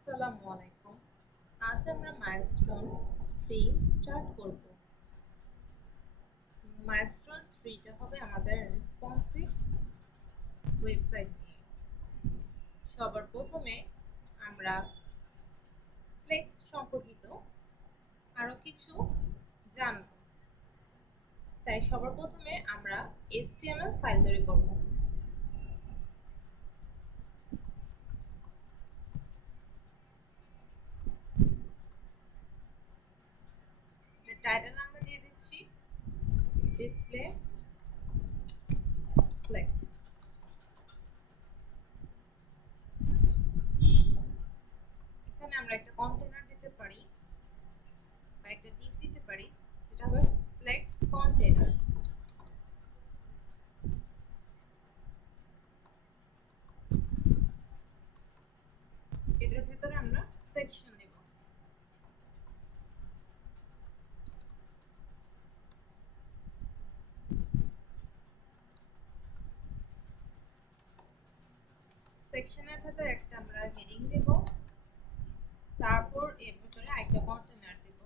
আসসালামু আলাইকুম। আজ আমরা মাইলস্টোন 3 স্টার্ট করব। মাইলস্টোন 3টা হবে আমাদের রেসপন্সিভ ওয়েবসাইট নিয়ে। সবার প্রথমে আমরা ফ্লেক্স সম্পর্কিত আরো কিছু জানব। তাই সবার প্রথমে আমরা HTML ফাইল তৈরি করব। টাইটেল আমরা দিয়ে দিচ্ছি ডিসপ্লে ফ্লেক্স। এখানে আমরা একটা কন্টেনার দিতে পারি বা একটা ডিপ দিতে পারি, যেটা হবে ফ্লেক্স কন্টেনার। এটার ভিতরে আমরা সেকশন দেব। সেকশনের ভিতরে একটা আমরা হেডিং দেব, তারপর এর ভিতরে একটা কন্টেনার দেব।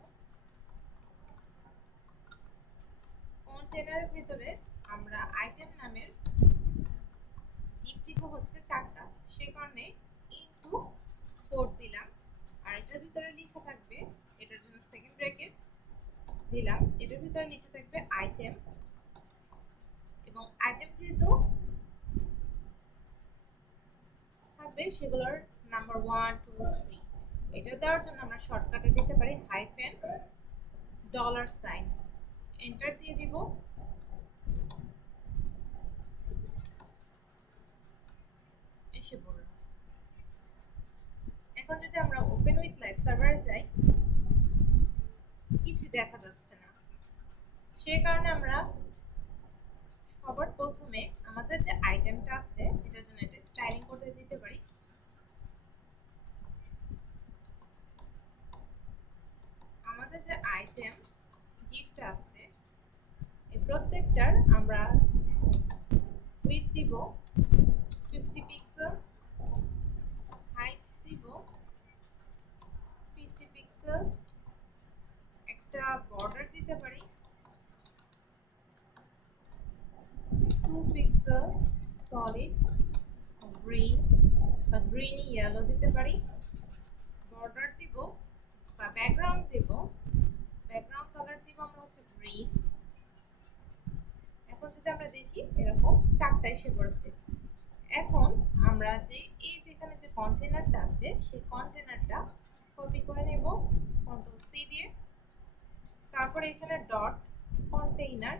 কন্টেনারের ভিতরে আমরা আইটেম নামের ডিপ দিব হচ্ছে 4টা, সেই কারণে ইনটু 4 দিলাম। আর এটার ভিতরে লেখা থাকবে, এটার জন্য সেকেন্ড ব্র্যাকেট দিলাম, এটার ভিতরে লেখা থাকবে আইটেম, এবং আইটেম যেহেতু থাকবে সেগুলোর নাম্বার 1 2 3। এটা দেওয়ার জন্য আমরা শর্টকাটে দিতে পারি হাইফেন $, এন্টার দিয়ে দিব। এসে পড়ল। এখন যদি আমরা ওপেন উইথ লাইভ সার্ভারে যাই, কিছু দেখা যাচ্ছে না। সেই কারণে আমরা সবার প্রথমে আমাদের যে আইটেমটা আছে এটার জন্য এটা স্টাইলিং করতে দিতে পারি। আমাদের যে আইটেম ডিপটা আছে এই প্রত্যেকটার আমরা উইথ দিব 50 পিক্সেল, হাইট দিব 50 পিক্সেল, একটা বর্ডার দিতে পারি 2 পিক্সেল সলিড গ্রিন বা গ্রিন ইয়েলো দিতে পারি। বর্ডার দিব বা ব্যাকগ্রাউন্ড দিব, ব্যাকগ্রাউন্ড কালার দিব আমরা হচ্ছে গ্রিন। এখন যদি আমরা দেখি এরকম 4টা এসে পড়েছে। এখন আমরা যে এই যেখানে যে কন্টেনারটা আছে সেই কন্টেনারটা কপি করে নেব কন্ট্রোল সি দিয়ে, তারপরে এখানে ডট কন্টেইনার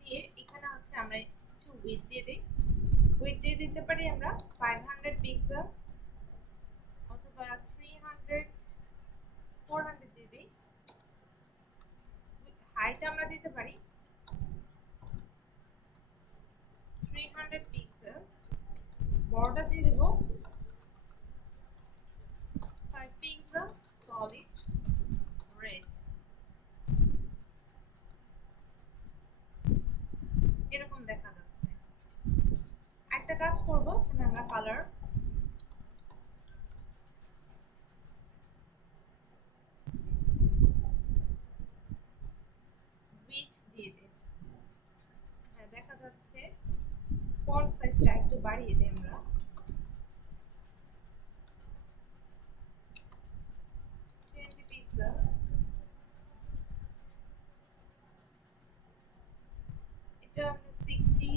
দিয়ে এখানে হচ্ছে আমরা কিছু উইথ দিয়ে দিই। উইথ দিয়ে দিতে পারি আমরা 500 পিক্সেল অথবা 300 400 দিয়ে দিই। হাইট আমরা দিতে পারি 300 পিক্সেল, বর্ডার দিয়ে দেব 5 পিক্সেল সলিড রেড। এরকম দেখা যাচ্ছে। একটা কাজ করব, এখানে আমরা কালার উইথ দিয়ে দেব। হ্যাঁ দেখা যাচ্ছে। ফন্ট সাইজটা একটু বাড়িয়ে দিই আমরা, পিক্সেল। এটা আমরা 60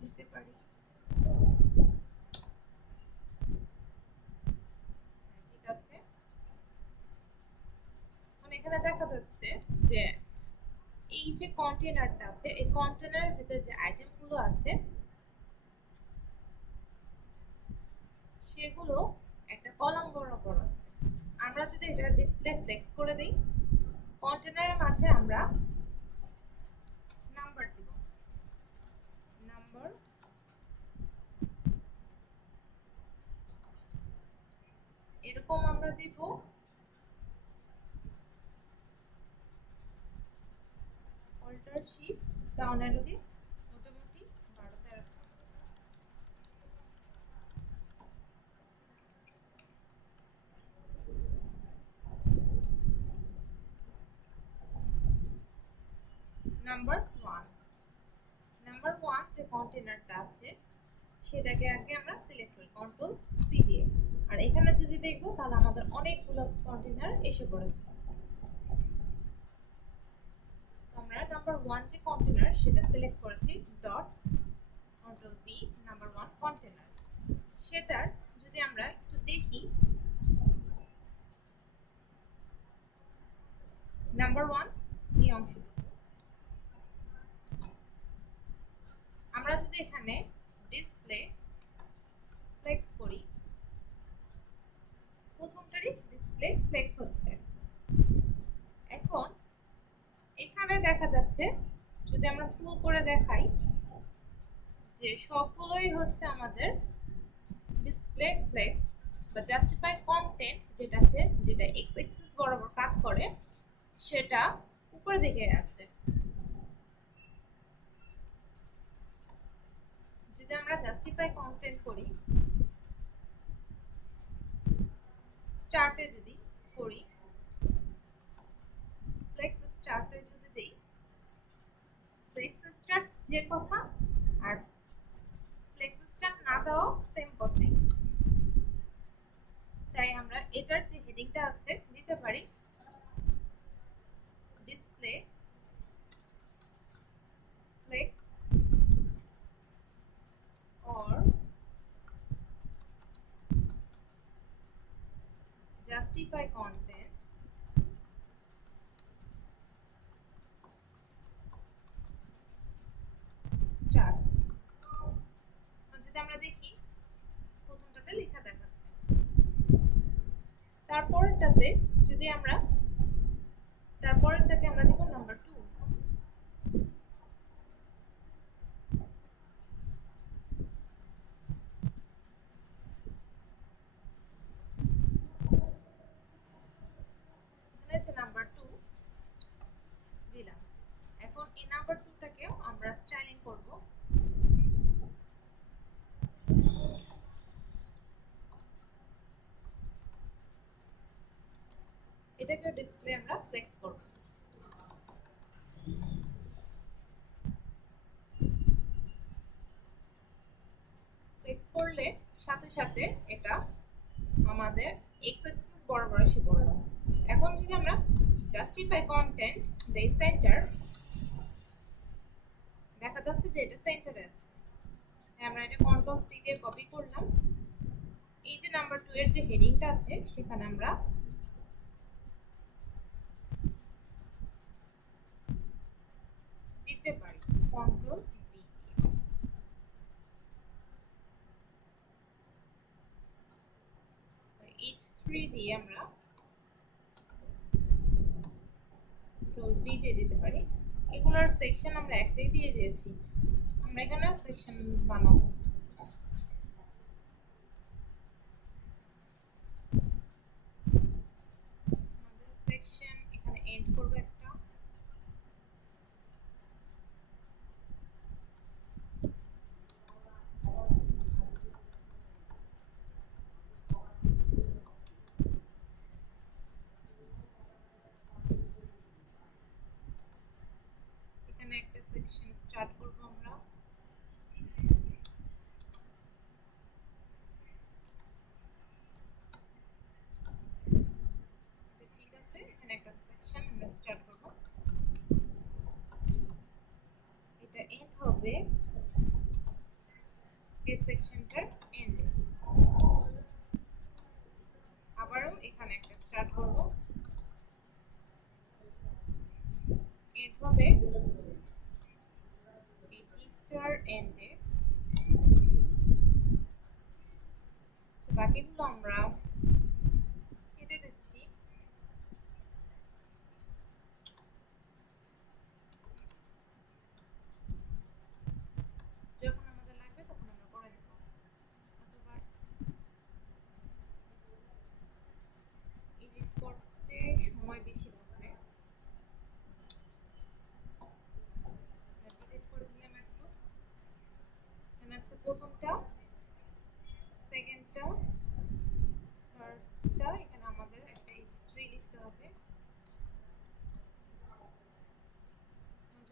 দিতে পারি। ঠিক আছে। মানে এখানে দেখা যাচ্ছে যে এই যে কন্টেনারটা আছে এই কন্টেনারের ভিতরে যে আইটেমগুলো আছে সেগুলো একটা কলাম বরাবর আছে। আমরা যদি এটা ডিসপ্লে ফ্লেক্স করে দেই, কন্টেনারের মাঝে আমরা নাম্বার দিব, নাম্বার এরকম আমরা দিব। অল্টার শিফট ডাউন অ্যারো দিয়ে মোটামুটি 12-13 নাম্বার 1 যে কন্টেনারটা আছে সেটাকে আগে আমরা সিলেক্ট করি কন্ট্রোল সি দিয়ে। আর এখানে যদি দেখবো তাহলে আমাদের অনেকগুলো কন্টেনার এসে পড়েছে। আমরা নাম্বার 1 যে কন্টেনার সেটা সিলেক্ট করেছি, dot control B number 1 container. সেটার যদি আমরা একটু দেখি নাম্বার 1 এই অংশটুকু আমরা যদি এখানে ডিসপ্লে ফ্লেক্স করি, প্রথমটারই ডিসপ্লে ফ্লেক্স হচ্ছে। এখন এখানে দেখা যাচ্ছে যদি আমরা ফুল করে দেখাই যে সবগুলোই হচ্ছে আমাদের ডিসপ্লে ফ্লেক্স বা জাস্টিফাই কন্টেন্ট যেটা আছে, যেটা এক্স অ্যাক্সিস বরাবর কাজ করে, সেটা উপরের দিকে আছে। যদি আমরা জাস্টিফাই কন্টেন্ট করি, স্টার্টে যদি করি, ফ্লেক্স স্টার্টে যদি দেই, ফ্লেক্স স্টার্ট যে কথা আর ফ্লেক্স স্টার্ট না দেওয়া সেম কথাই। তাই আমরা এটার যে হেডিংটা আছে দিতে পারি display flakes or justify content start। যদি আমরা দেখি প্রথমটাতে লেখা দেখাচ্ছে, তারপরটাতে যদি আমরা তারপরটাকে আমরা দেব নাম্বার 2। নাম্বার 2 দিলাম। এখন এই নাম্বার 2টাকেও আমরা স্টাইলিং করব। এটাকেও ডিসপ্লে আমরা ফ্লেক্স করব। ফ্লেক্স করলে সাথে সাথে এটা আমাদের এক্স অ্যাক্সিস বরাবর এসে পড়লো। এখন যদি আমরা জাস্টিফাই কন্টেন্ট দেই সেন্টার, দেখা যাচ্ছে যে এটা সেন্টারে আছে। আমরা এটা কন্ট্রোল সি দিয়ে কপি করলাম। এই যে নাম্বার 2 এর যে হেডিংটা আছে সেখানে আমরা দিতে পারি কন্ট্রোল বি দিয়ে। H3 দিয়ে আমরা কন্ট্রোল বি দিয়ে দিতে পারি। এগুলোর সেকশন আমরা একটাই দিয়ে দিয়েছি, আমরা এখানে সেকশন বানাবো। আমাদের সেকশন এখানে এন্ড করব একটা। এখানে একটা সেকশন স্টার্ট করব আমরা। ঠিক আছে, এখানে একটা সেকশন আমরা স্টার্ট করব। এটা এন্ড হবে এই সেকশনটার এন্ডে। আবারও এখানে একটা স্টার্ট করব, এন্ড হবে এই টিপটার এন্ডে। বাকিগুলো আমরা কেটে দিচ্ছি। যখন আমাদের লাগবে তখন আমরা করে নেব, অথবা এডিট করতে সময় বেশি লাগবে। ডিলিট করে দিলাম একটু। এখানে আছে প্রথমটা, সেকেন্ডটা, থার্ডটা। এখানে আমাদের একটা H3 লিখতে হবে।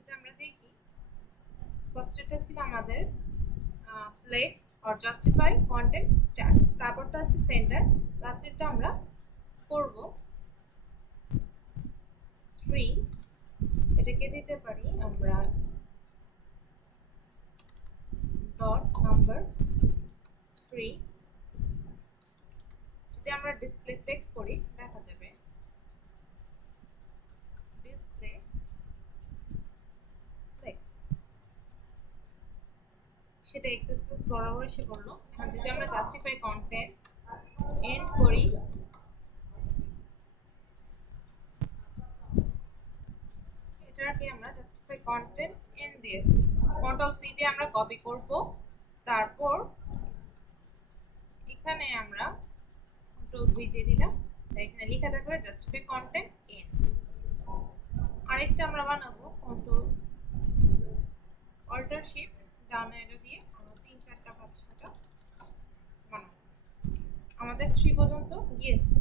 যদি আমরা দেখি ফার্স্টটা ছিল আমাদের flex or justify content start, তারপরটা আছে সেন্টার, লাস্টেরটা আমরা করব 3, এটাকে দিতে পারি আমরা ডট নাম্বার 3। যদি আমরা ডিসপ্লে ফ্লেক্স করি দেখা যাবে ডিসপ্লে ফ্লেক্স, সেটা এক্স অ্যাক্সিস বরাবর এসে পড়লো। এখন যদি আমরা জাস্টিফাই কন্টেন্ট এন্ড করি, এটাকে আমরা জাস্টিফাই কন্টেন্ট এন্ড দিয়েছি। কন্ট্রোল সি দিয়ে আমরা কপি করব, তারপর এখানে আমরা কন্ট্রোল ভি দিয়ে দিলাম, এখানে লেখা থাকবে জাস্টিফাই কন্টেন্ট এন্ড। আরেকটা আমরা বানাবো control alt shift down arrow দিয়ে, আমরা 3 4টা 5 6টা বানাবো। আমাদের 3 পর্যন্ত গিয়েছে,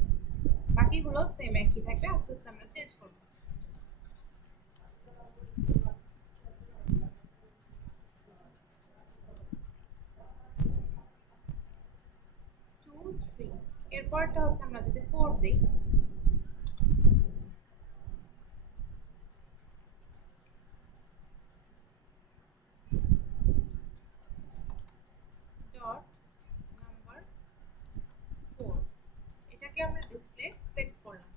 বাকিগুলো সেম একই থাকবে, আস্তে আস্তে আমরা চেঞ্জ করব। 2 3, এরপরটা হচ্ছে আমরা যদি 4 দেই, ডট নাম্বার 4, এটাকে আমরা ডিসপ্লে ফ্লেক্স করলাম।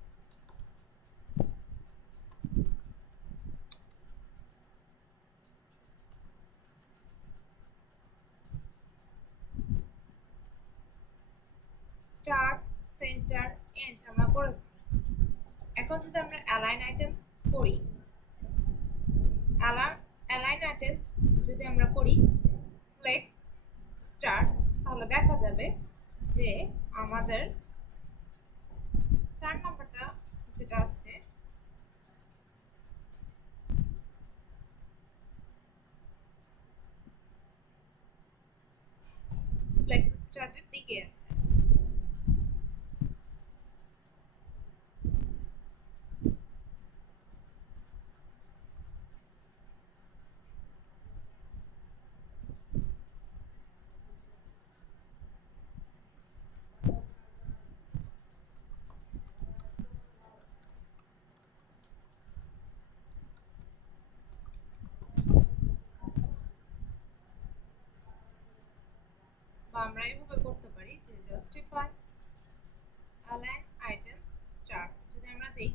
স্টার্ট সেন্টার এন্ড আমরা করেছি। এখন যদি আমরা অ্যালাইন আইটেমস করি, অ্যালাইন আইটেমস যদি আমরা করি ফ্লেক্স স্টার্ট, তাহলে দেখা যাবে যে আমাদের 4 নম্বরটা যেটা আছে ফ্লেক্স স্টার্টের দিকে আছে। বা আমরা এভাবে করতে পারি যে জাস্টিফাই অ্যালাইন আইটেমস স্টার্ট, যদি আমরা দেই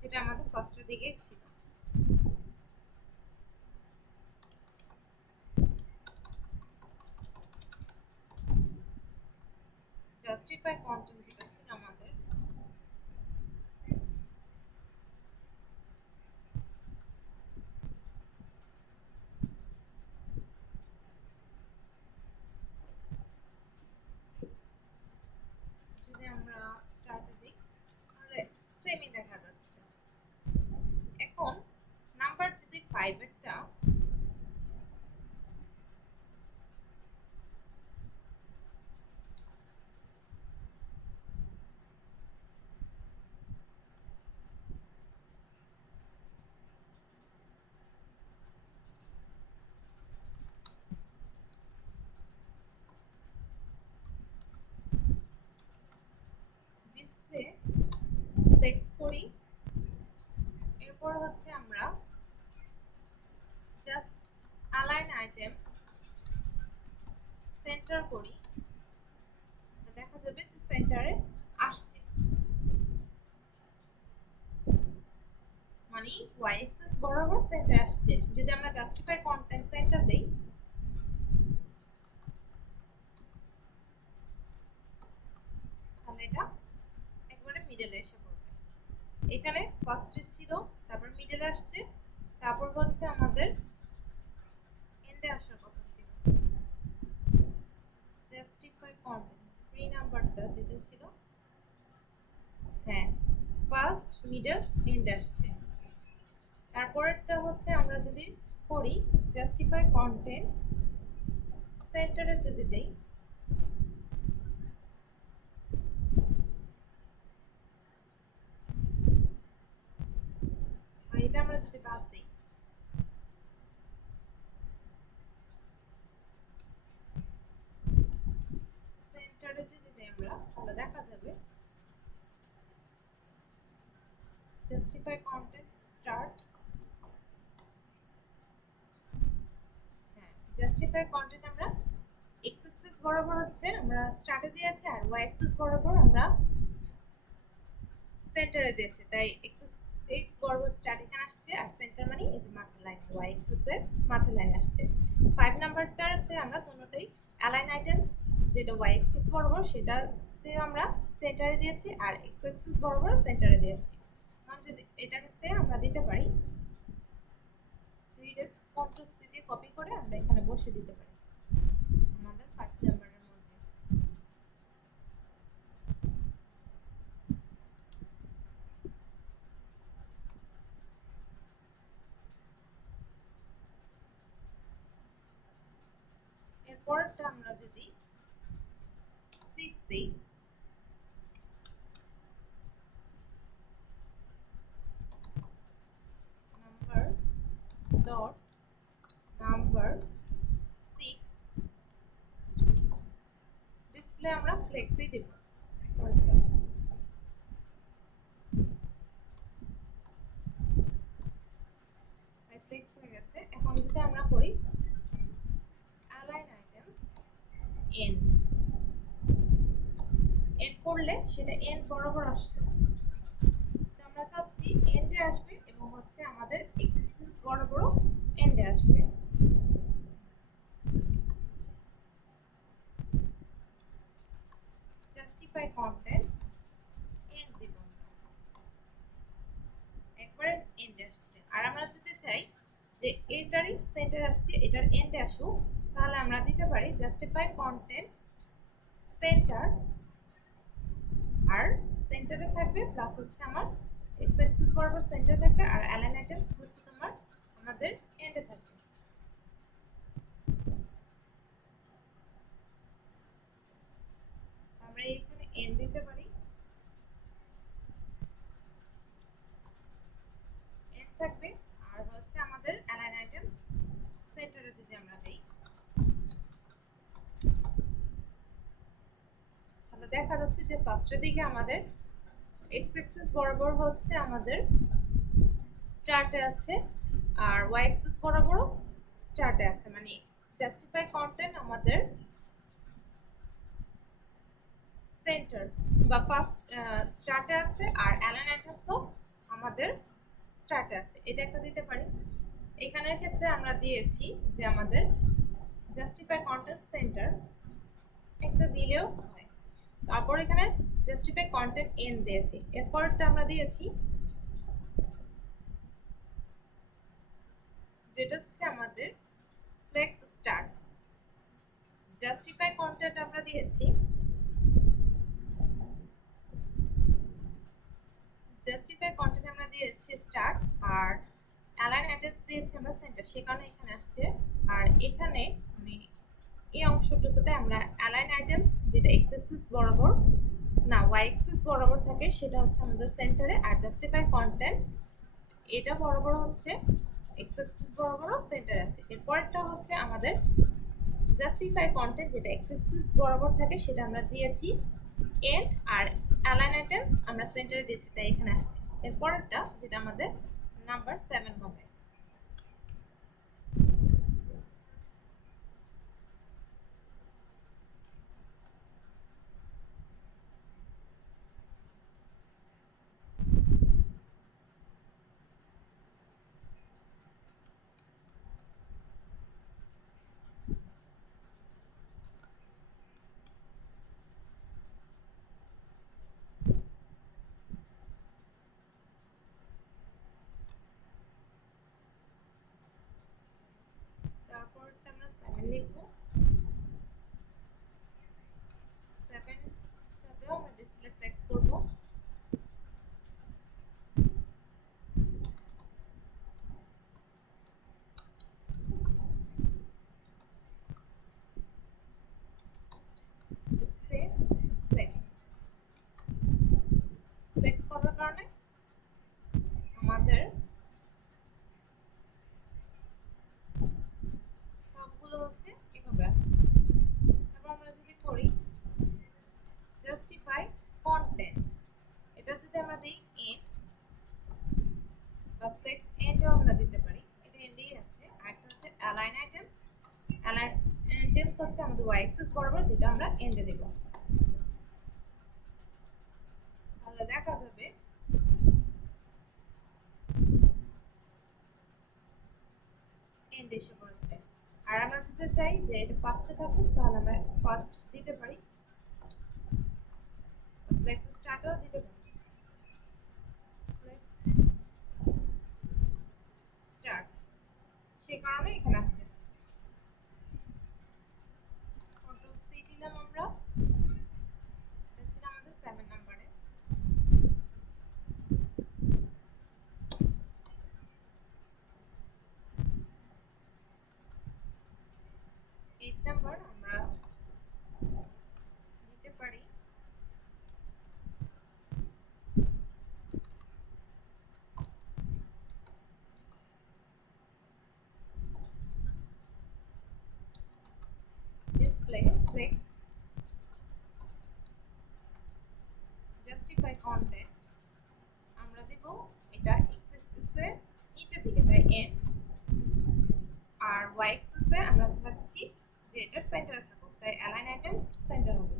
যেটা আমাদের ফার্স্টের দিকে ছিল। জাস্টিফাই কন্টেন্ট যেটা ছিল আমাদের, যদি আমরা স্টার্টে দিই তাহলে সেমই দেখা যাচ্ছে। এখন নাম্বার যদি 5 এরটা ডিসপ্লে ফ্লেক্স করি, এরপর হচ্ছে আমরা জাস্ট অ্যালাইন আইটেমস সেন্টার করি, দেখা যাবে যে সেন্টারে আসছে, মানে ওয়াই অ্যাক্সিস বরাবর সেন্টার আসছে। যদি আমরা জাস্টিফাই কন্টেন্ট সেন্টার দেই তাহলে এটা একবারে মিডলে এসে পড়বে। এখানে ফার্স্টে ছিল, তারপর মিডলে আসছে, তারপর হচ্ছে আমাদের এন্ডে আসার কথা ছিল। জাস্টিফাই কন্টেন্ট 3 নাম্বারটা যেটা ছিল, হ্যাঁ ফার্স্ট মিডল এন্ড আসছে। তারপরেরটা হচ্ছে আমরা যদি করি জাস্টিফাই কন্টেন্ট সেন্টারে যদি দেই, এটা আমরা যদি বাদ দিই, সেন্টারে যদি দিই আমরা, তাহলে দেখা যাবে জাস্টিফাই কন্টেন্ট স্টার্ট। হ্যাঁ, জাস্টিফাই কন্টেন্ট আমরা এক্স অ্যাক্সিস বরাবর হচ্ছে আমরা স্টার্টে দিয়েছি, আর ওয়াই অ্যাক্সিস বরাবর আমরা সেন্টারে দিয়েছি। তাই এক্স বরাবর স্টার্ট এখানে আসছে, আর সেন্টার মানে এই যে মাঝের লাইন, ওয়াই অ্যাক্সিসের মাঝের লাইন আসছে। 5 নাম্বারটাতে আমরা দুটোই অ্যালাইন আইটেমস, যেটা ওয়াই অ্যাক্সিস বরাবর সেটাতে আমরা সেন্টারে দিয়েছি, আর এক্স অ্যাক্সিস বরাবর সেন্টারে দিয়েছি। এখন যদি এটাতে আমরা দিতে পারি, দুইটা কন্ট্রোল সি দিয়ে কপি করে আমরা এখানে বসে দিতে পারি আমাদের 5 নাম্বারের মধ্যে। এরপরটা আমরা যদি 6 দিই, নাম্বার ডট নাম্বার 6 ডিসপ্লে আমরা ফ্লেক্সি দেব। পরেরটা ফ্লেক্স হয়ে গেছে। এখন যদি আমরা করি অ্যালাইন আইটেমস এন্ড, এন্ড করলে সেটা এন্ড বরাবর আসবে। আমরা চাচ্ছি এন্ডে আসবে এবং হচ্ছে আমাদের এক্সিস বরাবর এন্ডে আসবে। জাস্টিফাই কন্টেন্ট এন্ড দিব, একবারে এন্ডে আসছে। আর আমরা যদি চাই যে এটারই সেন্টার আসছে, এটার এন্ডে আসুক, তাহলে আমরা দিতে পারি জাস্টিফাই কন্টেন্ট সেন্টার, আর সেন্টারে থাকবে প্লাস হচ্ছে আমার এক্স অ্যাক্সিস বরাবর সেন্টার থাকবে, আর অ্যালাইন আইটেমস হচ্ছে তোমার আমাদের এন্ডে থাকবে। আমরা এখানে এন্ড দিতে পারি, এন্ড থাকবে, আর হচ্ছে আমাদের অ্যালাইন আইটেমস সেন্টারে যদি আমরা দেই, তাহলে দেখা যাচ্ছে যে ফার্স্টের দিকে আমাদের এক্স অ্যাক্সিস বরাবর হচ্ছে আমাদের স্টার্টে আছে, আর ওয়াই অ্যাক্সিস বরাবর স্টার্টে আছে, মানে জাস্টিফাই কন্টেন্ট আমাদের সেন্টার বা ফার্স্ট স্টার্টে আছে, আর অ্যালাইন আইটেমসও আমাদের স্টার্টে আছে। এটা একটা দিতে পারি। এখানের ক্ষেত্রে আমরা দিয়েছি যে আমাদের জাস্টিফাই কন্টেন্ট সেন্টার একটা দিলেও হয়। তারপর এখানে জাস্টিফাই কন্টেন্ট এন্ড দিয়েছি। এরপরটা আমরা দিয়েছি যেটা হচ্ছে আমাদের ফ্লেক্স স্টার্ট। জাস্টিফাই কন্টেন্ট আমরা দিয়েছি, জাস্টিফাই কন্টেন্ট আমরা দিয়েছি স্টার্ট, আর অ্যালাইন আইটেমস দিয়েছি আমরা সেন্টার, সে কারণে এখানে আসছে। আর এখানে মানে এই অংশটুকুতে আমরা অ্যালাইন আইটেমস যেটা এক্স অ্যাক্সিস বরাবর না ওয়াই অ্যাক্সিস বরাবর থাকে সেটা হচ্ছে আমাদের সেন্টারে, আর জাস্টিফাই কন্টেন্ট এটা বরাবর হচ্ছে এক্স অ্যাক্সিস বরাবর সেন্টারে আছে। এরপরটা হচ্ছে আমাদের জাস্টিফাই কন্টেন্ট যেটা এক্স অ্যাক্সিস বরাবর থাকে সেটা আমরা দিয়েছি এন্ড, আর অ্যালাইন আইটেমস আমরা সেন্টারে দিয়েছি, তাই এখানে আসছে। এরপরটা যেটা আমাদের নাম্বার 7 হবে। আমাদের সবগুলো হচ্ছে এভাবে আসছে। তারপর আমরা যদি করি জাস্টিফাই কন্টেন্ট, এটা যদি আমরা দিই এন্ড বা ফ্লেক্স এন্ডও আমরা দিতে পারি, এটা এন্ডেই আছে। আরেকটা হচ্ছে অ্যালাইন আইটেমস। অ্যালাইন আইটেমস হচ্ছে আমাদের ওয়াই অ্যাক্সিস বরাবর, যেটা আমরা এন্ডে দেব। তাহলে দেখা যাবে এন্ড এসে পড়েছে। আর আমরা যদি চাই যে এটা ফার্স্টে থাকুক, তাহলে আমরা ফার্স্ট দিতে পারি, ফ্লেক্স স্টার্টও দিতে পারি, ফ্লেক্স স্টার্ট। সেই কারণে এখানে আসছে। কন্ট্রোল সি দিলাম আমরা, এটা ছিল আমাদের 7 নম্বরে। এইট নাম্বার আমরা দিতে পারি ডিসপ্লে ফ্লেক্স জাস্টিফাই কন্টেন্ট, আমরা দেব এটা এক্স অ্যাক্সিসের নিচের দিকে, তাই এন্ড। আর ওয়াই অ্যাক্সিসে আমরা চাচ্ছি যে এটার সেন্টারে থাকুক, তাই অ্যালাইন আইটেমস সেন্টার হবে।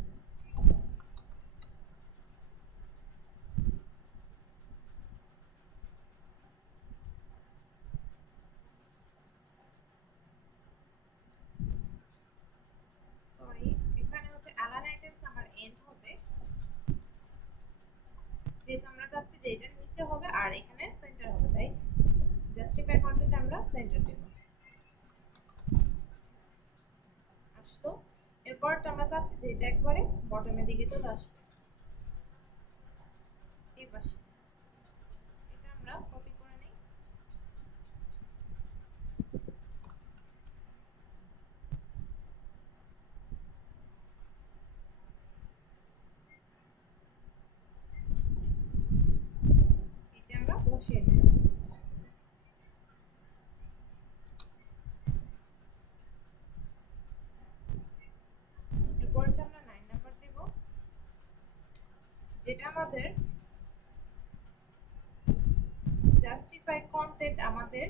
সরি, এখানে হচ্ছে অ্যালাইন আইটেমস আমার এন্ড হবে, যেহেতু আমরা চাচ্ছি যে এটার নিচে হবে আর এখানে সেন্টার হবে, তাই জাস্টিফাই কন্টেন্ট আমরা সেন্টার দেব। আসলো। এরপরটা আমরা চাচ্ছি যে এটা একবারে বটমের দিকে চলে আসবে, এই পাশে। এটা আমরা কপি করে নিই, এটা আমরা বসিয়ে দিলাম। এরপরটা আমরা 9 নাম্বার দেব, যেটা আমাদের জাস্টিফাই কন্টেন্ট আমাদের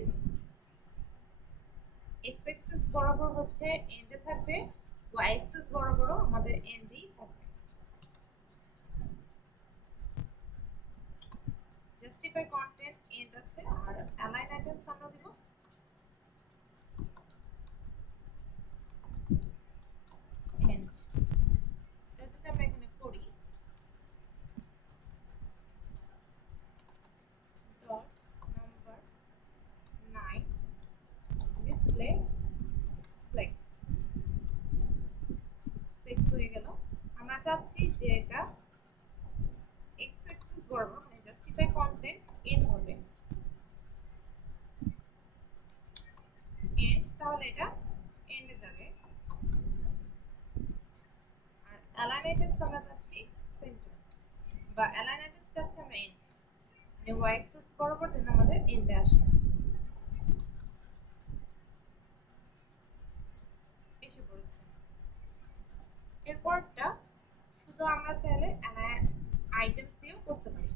এক্স অ্যাক্সিস বরাবর হচ্ছে এন্ডে থাকবে, ওয়াই অ্যাক্সিস বরাবরও আমাদের এন্ডেই থাকবে। জাস্টিফাই কন্টেন্ট এন্ড আছে, আর অ্যালাইন আইটেমস আমরা দেব এন্ড। এটা যদি আমরা এখানে করি dot number 9 display flex, flex হয়ে গেল। আমরা চাচ্ছি যে এটা এক্স অ্যাক্সিস বরাবর, মানে জাস্টিফাই কন্টেন্ট এন্ড হবে, এন্ড, তাহলে এটা এন্ডে যাবে। আর অ্যালাইন আইটেমস আমরা চাচ্ছি সেন্টার, বা অ্যালাইন আইটেমস চাচ্ছি আমরা এন্ড, মানে ওয়াই অ্যাক্সিস বরাবর যেন আমাদের এন্ডে আসে। এসে পড়েছে। এরপরটা শুধু আমরা চাইলে অ্যালাইন আইটেমস দিয়েও করতে পারি।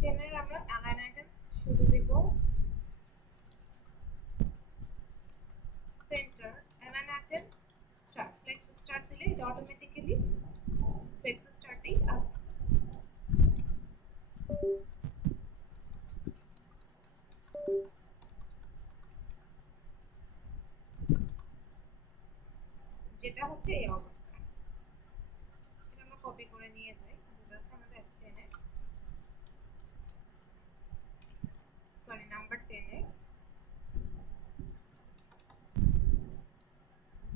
টেনের আমরা অ্যালাইন আইটেমস শুধু দেব centre, align item start, flex start দিলে এটা অটোমেটিক্যালি ফ্লেক্স স্টার্টেই আছে। যেটা হচ্ছে এই অবস্থা, এটা আমরা কপি করে নিয়ে যাই, যেটা হচ্ছে আমাদের 10 এ, সরি নাম্বার 10 এ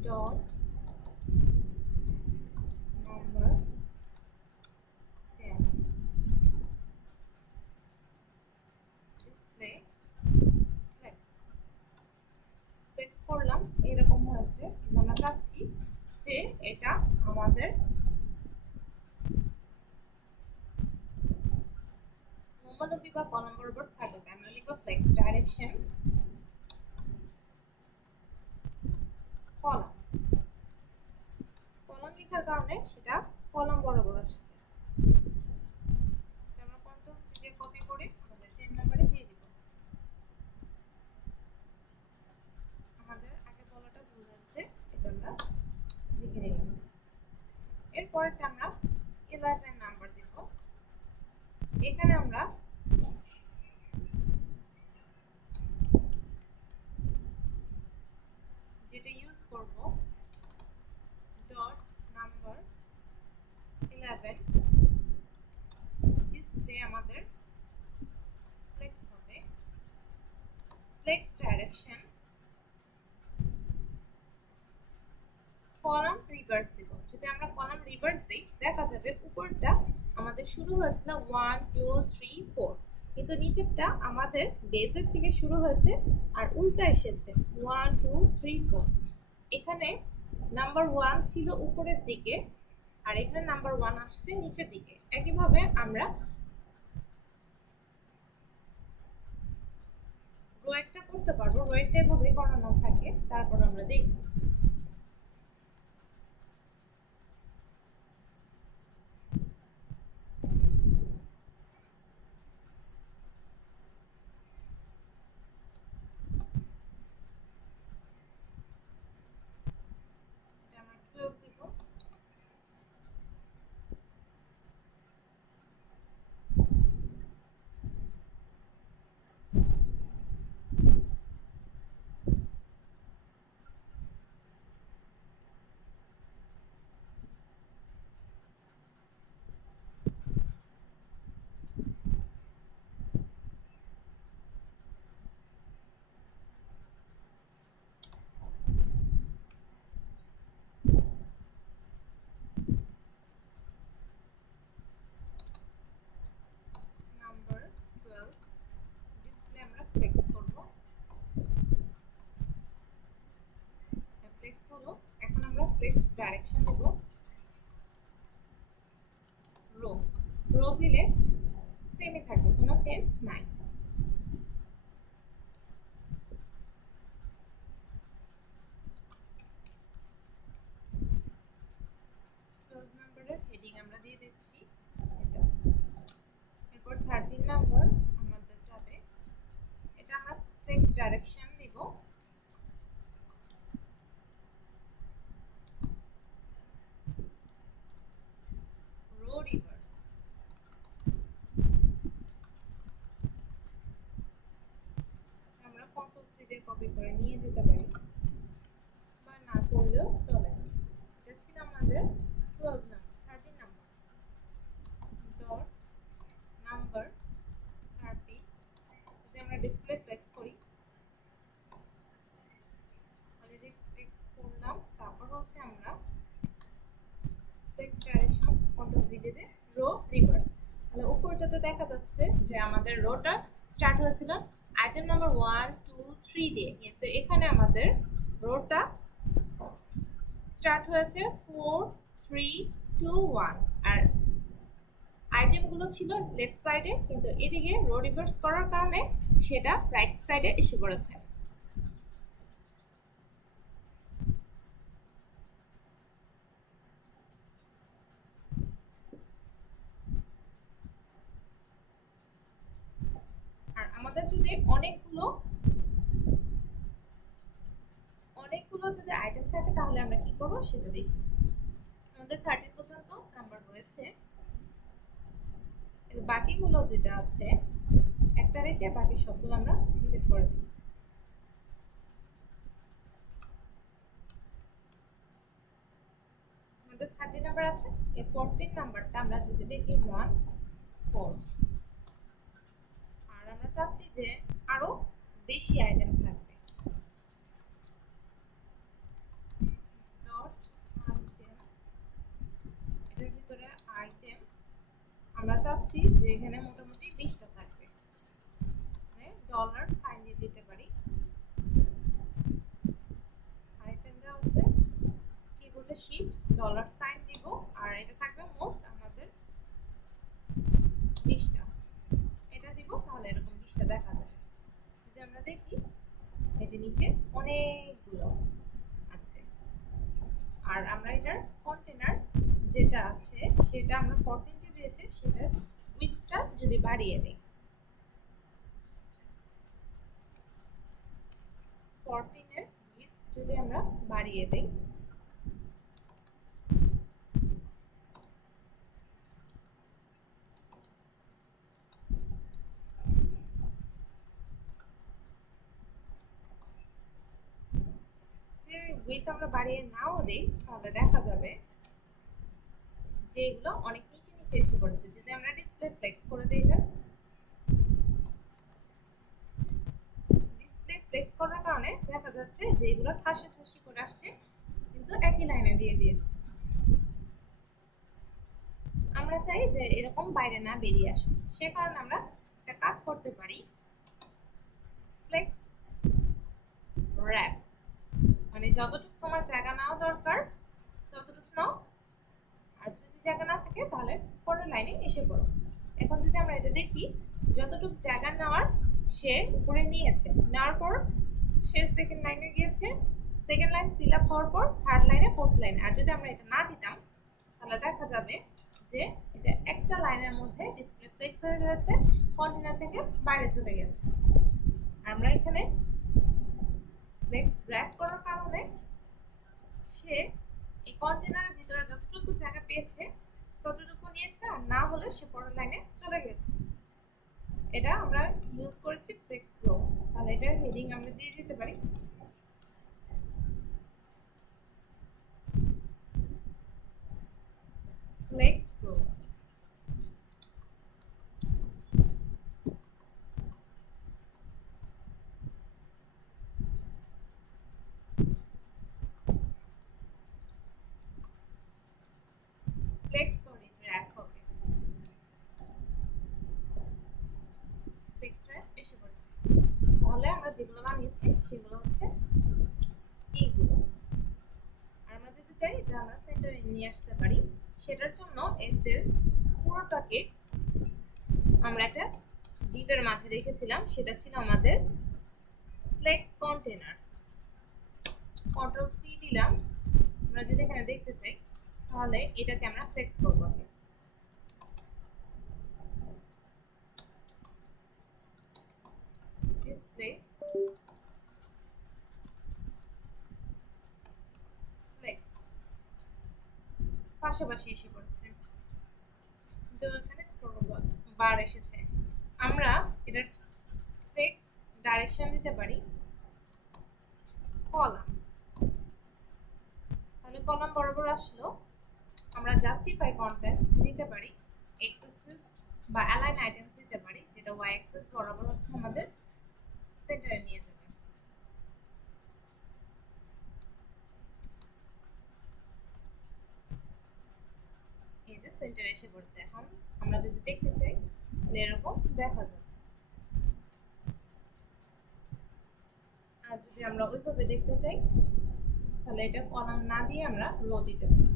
ডট নাম্বার 10 হয়েছে, কিন্তু আমরা চাচ্ছি যে এটা আমাদের লম্বালম্বি বা কলাম বরাবর থাকবে। আমরা লিখব ফ্লেক্স ডাইরেকশন কলাম। কলাম লেখার কারণে সেটা কলাম বরাবর আসছে। আমরা কন্ট্রোল সি দিয়ে কপি করে আমাদের 10 নম্বরে দিয়ে দিব। আমাদের আগে বলাটা ভুল হয়েছে, এটা আমরা লিখে নিলাম। এরপরটা আমরা 11 নাম্বার দেব। এখানে আমরা যেটা ইউজ করব ডট নাম্বার 11 ডিসপ্লে আমাদের ফ্লেক্স হবে, ফ্লেক্স ডাইরেকশন কলাম রিভার্স দেব। যদি আমরা কলাম রিভার্স দিই দেখা যাবে উপরটা আমাদের শুরু হয়েছিল 1 2 3 4, কিন্তু নিচেরটা আমাদের বেসের থেকে শুরু হয়েছে আর উল্টা এসেছে 1 2 3 4। এখানে নাম্বার 1 ছিল উপরের দিকে আর এখানে নাম্বার 1 আসছে নিচের দিকে। একইভাবে আমরা রো একটা করতে পারবো, রো একটা এভাবে করানো থাকে, তারপর আমরা দেখব। এটা আমরা 12 দিব। নাম্বার 12 ডিসপ্লে আমরা ফ্লেক্স করব। ফ্লেক্স হলো, এখন আমরা ফ্লেক্স ডাইরেকশন দেব রো। রো দিলে সেমই থাকবে, কোনো চেঞ্জ নাই। হেডিং আমরা দিয়ে দিচ্ছি এটা। এরপর 13 নাম্বার আমাদের যাবে, এটা আমরা ফ্লেক্স ডাইরেকশন দিব রো রিভার্স। আমরা কন্ট্রোল সি দিয়ে কপি করে নিয়ে যেতে পারি বা না করলেও চলে। এটা ছিল আমাদের 12 নাম্বার। 13 নাম্বার ডট নাম্বার 30 যদি আমরা ডিসপ্লে ফ্লেক্স করি, অলরেডি ফ্লেক্স করলাম। তারপর হচ্ছে আমরা ফ্লেক্স ডাইরেকশন কন্ট্রোল ভি দিয়ে রো রিভার্স। মানে উপরটাতে দেখা যাচ্ছে যে আমাদের রোটা স্টার্ট হয়েছিল আইটেম নাম্বার 1 2 3 দিয়ে, কিন্তু এখানে আমাদের রোটা স্টার্ট হয়েছে 4 3 2 1 আর আইটেমগুলো ছিল লেফট সাইডে, কিন্তু এদিকে রো রিভার্স করার কারণে সেটা রাইট সাইডে এসে পড়েছে। আর আমাদের যদি অনেকগুলো যদি আইটেম থাকে তাহলে আমরা কি করব সেটা দেখি। আমাদের 13 পর্যন্ত নাম্বার হয়েছে, এর বাকিগুলো যেটা আছে একটা রেখে বাকি সবগুলো আমরা ডিলিট করে দিই। আমাদের 30 নাম্বার আছে, এই 14 নাম্বারটা আমরা যদি দেখি 1 4, আর আমরা চাচ্ছি যে আরো বেশি আইটেম থাকবে। ডট আইটেম, এটার ভিতরে আইটেম আমরা চাচ্ছি যে এখানে মোটামুটি 20টা থাকবে, মানে ডলার সাইন দিয়ে দিতে পারি। হাইফেন দেওয়া একটা শিট ডলার সাইন দিব, আর এটা থাকবে মোট আমাদের 20টা। এটা দিব, তাহলে এরকম 20টা দেখা যাবে। যদি আমরা দেখি এই যে নিচে অনেকগুলো আছে, আর আমরা এটার কন্টেনার যেটা আছে সেটা আমরা 14 যে দিয়েছে সেটার উইডথটা যদি বাড়িয়ে দিই, 14 এর উইডথ যদি আমরা বাড়িয়ে দিই, উইডথ আমরা বাড়িয়ে নাও দিই, তাহলে দেখা যাবে যে এগুলো অনেক নিচে নিচে এসে পড়েছে। যদি আমরা ডিসপ্লে ফ্লেক্স করে দিই, এটা ডিসপ্লে ফ্লেক্স করার কারণে দেখা যাচ্ছে যে এগুলো ঠাসি করে আসছে, কিন্তু একই লাইনে দিয়ে দিয়েছে। আমরা চাই যে এরকম বাইরে না বেরিয়ে আসে, সে কারণে আমরা একটা কাজ করতে পারি, ফ্লেক্স র্যাপ, মানে যতটুকু তোমার জায়গা নাও দরকার ততটুকু নাও, আর যদি জায়গা না থাকে তাহলে পরের লাইনে এসে পড়ো। এখন যদি আমরা এটা দেখি, যতটুকু জায়গা নেওয়ার সে উপরে নিয়েছে, নেওয়ার পর সে সেকেন্ড লাইনে গিয়েছে, সেকেন্ড লাইন ফিল আপ হওয়ার পর থার্ড লাইনে, ফোর্থ লাইনে। আর যদি আমরা এটা না দিতাম তাহলে দেখা যাবে যে এটা একটা লাইনের মধ্যে ডিসপ্লে ফ্লেক্স হয়ে রয়েছে, কন্টেনার থেকে বাইরে চলে গেছে। আমরা এখানে ফ্লেক্স র্যাপ করার কারণে সে এই কন্টেনারের ভিতরে যতটুকু জায়গা পেয়েছে ততটুকু নিয়েছে, আর না হলে সে পরের লাইনে চলে গেছে। এটা আমরা ইউজ করেছি ফ্লেক্স প্রো। তাহলে এটার হেডিং আমরা দিয়ে দিতে পারি ফ্লেক্স প্রো। ফ্লেক্স র্যাপ হবে, ফ্লেক্স র্যাপ এসে পড়েছে। তাহলে আমরা যেগুলো বানিয়েছি সেগুলো হচ্ছে এইগুলো। আর আমরা যদি চাই এটা আমরা সেন্টারে নিয়ে আসতে পারি, সেটার জন্য এদের পুরোটাকে আমরা একটা ডিপের মাঝে রেখেছিলাম, সেটা ছিল আমাদের ফ্লেক্স কন্টেনার। কন্ট্রোল সি দিলাম, আমরা যদি এখানে দেখতে চাই তাহলে এটাকে আমরা ফ্লেক্স করবো। ডিসপ্লে ফ্লেক্স পাশাপাশি এসে পড়ছে, কিন্তু এখানে স্ক্রল বার এসেছে। আমরা এটার ফ্লেক্স ডাইরেকশন দিতে পারি কলাম, তাহলে কলাম বরাবর আসলো। আমরা জাস্টিফাই কন্টেন্ট দিতে পারি এক্স অ্যাক্সিস বা অ্যালাইন আইটেমস দিতে পারি, যেটা ওয়াই অ্যাক্সিস বরাবর হচ্ছে আমাদের সেন্টারে নিয়ে যাবে। এই যে সেন্টারে এসে পড়ছে। এখন আমরা যদি দেখতে চাই তাহলে এরকম দেখা যাবে, আর যদি আমরা ওইভাবে দেখতে চাই তাহলে এটা কলাম না দিয়ে আমরা রো দিতে পারি,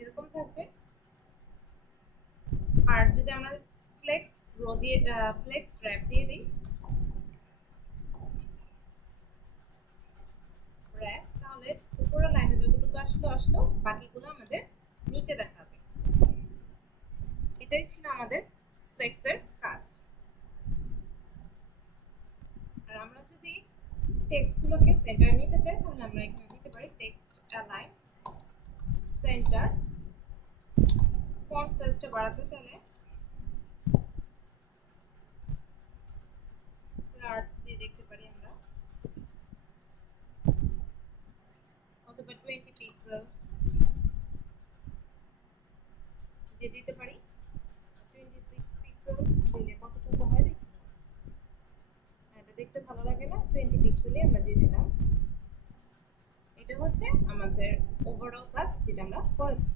এরকম থাকবে। আর যদি আমরা ফ্লেক্স রো দিয়ে ফ্লেক্স র্যাপ দিয়ে দিই, র্যাপ, তাহলে উপরের লাইনে যতটুকু আসলো বাকিগুলো আমাদের নিচে দেখাবে। এটাই ছিল আমাদের ফ্লেক্সের কাজ। আর আমরা যদি টেক্সটগুলোকে সেন্টার নিতে চাই তাহলে আমরা এখানে দিতে পারি টেক্সট অ্যালাইন সেন্টার। ফন্ট সাইজটা বাড়াতে চাইলে লার্জ দিয়ে দেখতে পারি আমরা, অথবা 20 পিক্সেল দিয়ে দিতে পারি। 26 পিক্সেল দিলে কতটুকু হয় দেখি, এটা দেখতে ভালো লাগে না, 20 পিক্সেলই আমরা দিয়ে দিলাম। এটা হচ্ছে আমাদের ওভারঅল কাজ যেটা আমরা করেছি।